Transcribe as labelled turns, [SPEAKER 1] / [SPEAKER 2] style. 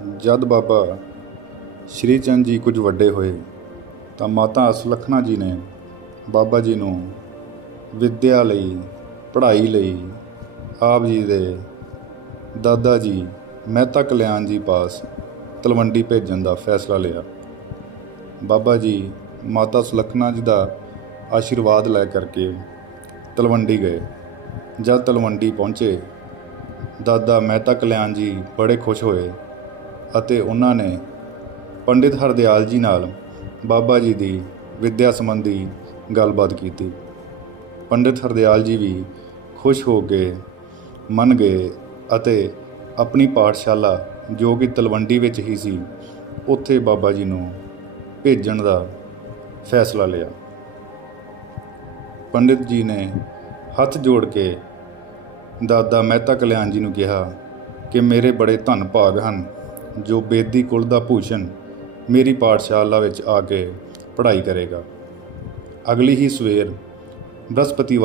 [SPEAKER 1] ਜਦ ਬਾਬਾ ਸ਼੍ਰੀ ਚੰਦ ਜੀ ਕੁਝ ਵੱਡੇ ਹੋਏ, ਤਾਂ ਮਾਤਾ ਅਸਲਖਣਾ ਜੀ ਨੇ ਬਾਬਾ ਜੀ ਨੂੰ ਵਿੱਦਿਆ ਲਈ, ਪੜ੍ਹਾਈ ਲਈ ਆਪ ਜੀ ਦੇ ਦਾਦਾ ਜੀ ਮਹਿਤਾ ਕਲਿਆਣ ਜੀ ਪਾਸ ਤਲਵੰਡੀ ਭੇਜਣ ਦਾ ਫੈਸਲਾ ਲਿਆ। ਬਾਬਾ ਜੀ ਮਾਤਾ ਸੁਲੱਖਣਾ ਜੀ ਦਾ ਆਸ਼ੀਰਵਾਦ ਲੈ ਕਰਕੇ ਤਲਵੰਡੀ ਗਏ। ਜਦ ਤਲਵੰਡੀ ਪਹੁੰਚੇ, ਦਾਦਾ ਮਹਿਤਾ ਕਲਿਆਣ ਜੀ ਬੜੇ ਖੁਸ਼ ਹੋਏ। ਅਤੇ ਉਹਨਾਂ ਨੇ ਪੰਡਿਤ ਹਰਦਿਆਲ ਜੀ ਨਾਲ ਬਾਬਾ ਜੀ ਦੀ ਵਿੱਦਿਆ ਸੰਬੰਧੀ ਗੱਲਬਾਤ ਕੀਤੀ। ਪੰਡਿਤ ਹਰਦਿਆਲ ਜੀ ਵੀ ਖੁਸ਼ ਹੋ ਕੇ ਮੰਨ ਗਏ ਅਤੇ ਆਪਣੀ ਪਾਠਸ਼ਾਲਾ ਜੋ ਕਿ ਤਲਵੰਡੀ ਵਿੱਚ ਹੀ ਸੀ, ਉੱਥੇ ਬਾਬਾ ਜੀ ਨੂੰ ਭੇਜਣ ਦਾ ਫੈਸਲਾ ਲਿਆ। ਪੰਡਿਤ ਜੀ ਨੇ ਹੱਥ ਜੋੜ ਕੇ ਦਾਦਾ ਮਹਿਤਾ ਕਲਿਆਣ ਜੀ ਨੂੰ ਕਿਹਾ ਕਿ ਮੇਰੇ ਬੜੇ ਧੰਨ ਭਾਗ ਹਨ। ਜੋ ਬੇਦੀ ਕੁਲ ਦਾ ਭੂਸ਼ਣ ਮੇਰੀ ਪਾਠਸ਼ਾਲਾ ਵਿੱਚ ਆ ਕੇ ਪੜ੍ਹਾਈ ਕਰੇਗਾ। ਅਗਲੀ ਹੀ ਸਵੇਰ ਬ੍ਰਹਸਪਤੀਵਾਰ